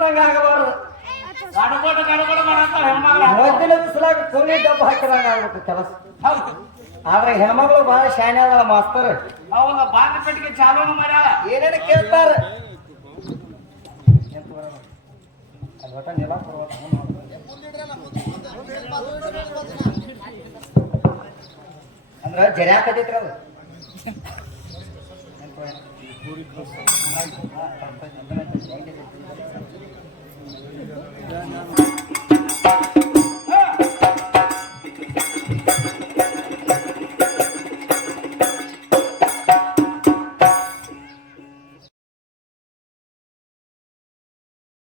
ಬಿಡ್ದಂಗ ಆಗಬಾರದು. ಗಡಬಡ ಮಾಡಂತ ಹೆಣ್ಮಗಳ ಮೊದಲ ಬಿಸಲಾಗ ಕೋಳಿ ಡಬ್ಬ ಹಾಕಿದಂಗ ಆಗ್ಬೇಕು ಕೆಲಸ. ಆದ್ರೆ ಹೆಣ್ಮಗಳು ಬಹಳ ಶಾಣೆ ಅದಲ್ಲ ಮಾಸ್ತರ್. ಅವಾಗ ಬಾಂಧ ಪೆಟ್ಟಿಗೆ ಚಾಲೂನು ಮಾಡ್ಯಾಳ. ಏನೇನು ಕೇಳ್ತಾರ ಅಂದ್ರ ಜರ್ಯಾಕತೈತ್ರಿ ಅದು.